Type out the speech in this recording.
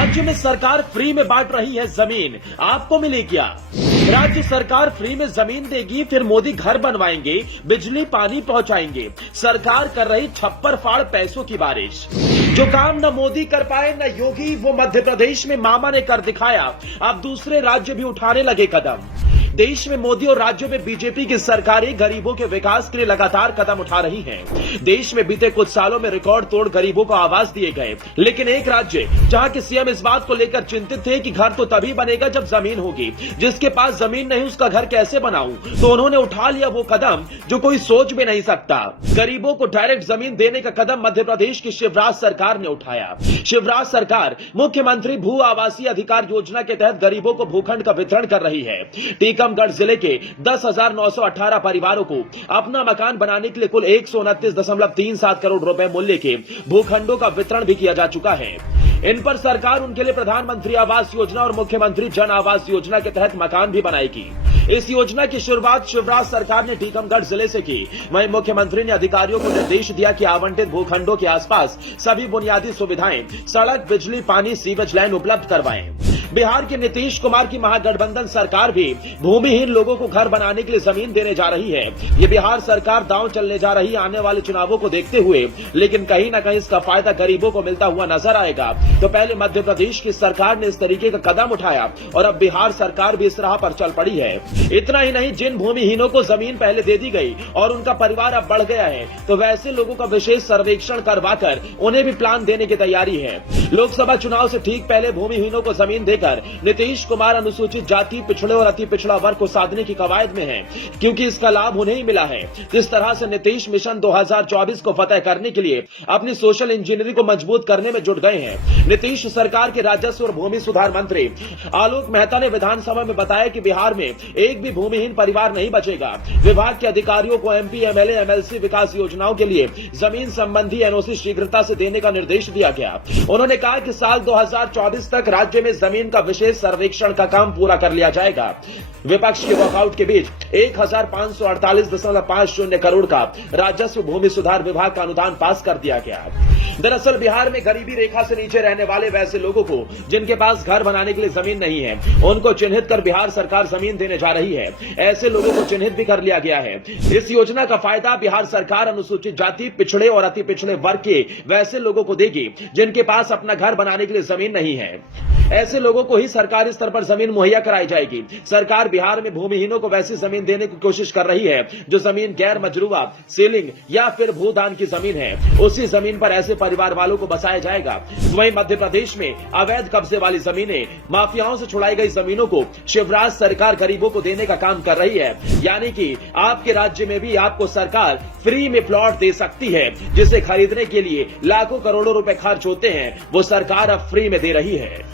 राज्य में सरकार फ्री में बांट रही है जमीन, आपको मिली क्या? राज्य सरकार फ्री में जमीन देगी, फिर मोदी घर बनवाएंगे, बिजली पानी पहुंचाएंगे। सरकार कर रही छप्पर फाड़ पैसों की बारिश। जो काम न मोदी कर पाए न योगी, वो मध्य प्रदेश में मामा ने कर दिखाया। अब दूसरे राज्य भी उठाने लगे कदम। देश में मोदी और राज्यों में बीजेपी की सरकारें गरीबों के विकास के लिए लगातार कदम उठा रही हैं। देश में बीते कुछ सालों में रिकॉर्ड तोड़ गरीबों को आवास दिए गए, लेकिन एक राज्य जहां के सीएम इस बात को लेकर चिंतित थे कि घर तो तभी बनेगा जब जमीन होगी, जिसके पास जमीन नहीं उसका घर कैसे बनाऊं, तो उन्होंने उठा लिया वो कदम जो कोई सोच भी नहीं सकता। गरीबों को डायरेक्ट जमीन देने का कदम मध्य प्रदेश की शिवराज सरकार ने उठाया। शिवराज सरकार मुख्यमंत्री भू आवासीय अधिकार योजना के तहत गरीबों को भूखंड का वितरण कर रही है। टीकमगढ़ जिले के 10,918 परिवारों को अपना मकान बनाने के लिए कुल 129.37 करोड़ रुपए मूल्य के भूखंडों का वितरण भी किया जा चुका है। इन पर सरकार उनके लिए प्रधानमंत्री आवास योजना और मुख्यमंत्री जन आवास योजना के तहत मकान भी बनाएगी। इस योजना की शुरुआत शिवराज सरकार ने टीकमगढ़ जिले से की। वहीं मुख्यमंत्री ने अधिकारियों को निर्देश दिया कि आवंटित भूखंडों के आसपास सभी बुनियादी सुविधाएं, सड़क, बिजली, पानी, सीवेज लाइन उपलब्ध करवाएं। बिहार के नीतीश कुमार की महागठबंधन सरकार भी भूमिहीन लोगों को घर बनाने के लिए जमीन देने जा रही है। ये बिहार सरकार दांव चलने जा रही आने वाले चुनावों को देखते हुए, लेकिन कहीं न कहीं इसका फायदा गरीबों को मिलता हुआ नजर आएगा। तो पहले मध्य प्रदेश की सरकार ने इस तरीके का कदम उठाया और अब बिहार सरकार भी इस राह पर चल पड़ी है। इतना ही नहीं, जिन भूमिहीनों को जमीन पहले दे दी गई और उनका परिवार अब बढ़ गया है, तो वैसे लोगों का विशेष सर्वेक्षण करवाकर उन्हें भी प्लान देने की तैयारी है। लोकसभा चुनाव से ठीक पहले भूमिहीनों को जमीन देकर नीतीश कुमार अनुसूचित जाति, पिछड़े और अति पिछड़ा वर्ग को साधने की कवायद में है, क्योंकि इसका लाभ उन्हें ही मिला है। जिस तरह से नीतीश मिशन 2024 को फतेह करने के लिए अपनी सोशल इंजीनियरिंग को मजबूत करने में जुट गए हैं। नीतीश सरकार के राजस्व और भूमि सुधार मंत्री आलोक मेहता ने विधानसभा में बताया कि बिहार में एक भी भूमिहीन परिवार नहीं बचेगा। विभाग के अधिकारियों को एमपी, एमएलए, एमएलसी विकास योजनाओं के लिए जमीन संबंधी एनओसी शीघ्रता से देने का निर्देश दिया गया। उन्होंने कहा कि साल 2024 तक राज्य में जमीन का विशेष सर्वेक्षण का काम पूरा कर लिया जाएगा। विपक्ष के वॉकआउट के बीच 1548.50 करोड़ का राजस्व भूमि सुधार विभाग का अनुदान पास कर दिया गया। दरअसल बिहार में गरीबी रेखा से नीचे रहने वाले वैसे लोगों को जिनके पास घर बनाने के लिए जमीन नहीं है, उनको चिन्हित कर बिहार सरकार जमीन देने जा रही है। ऐसे लोगों को चिन्हित भी कर लिया गया है। इस योजना का फायदा बिहार सरकार अनुसूचित जाति, पिछड़े और अति पिछड़े वर्ग के वैसे लोगों को देगी जिनके पास अपना घर बनाने के लिए जमीन नहीं है। ऐसे लोगों को ही सरकारी स्तर पर जमीन मुहैया कराई जाएगी। सरकार बिहार में भूमिहीनों को वैसी जमीन देने की कोशिश कर रही है जो जमीन गैर मजरूवा, सीलिंग या फिर भूदान की जमीन है। उसी जमीन पर ऐसे परिवार वालों को बसाया जाएगा। वहीं मध्य प्रदेश में अवैध कब्जे वाली जमीनें, माफियाओं से छुड़ाई गई जमीनों को शिवराज सरकार गरीबों को देने का काम कर रही है। यानी कि आपके राज्य में भी आपको सरकार फ्री में प्लॉट दे सकती है, जिसे खरीदने के लिए लाखों करोड़ों रुपए खर्च होते हैं, वो सरकार अब फ्री में दे रही है।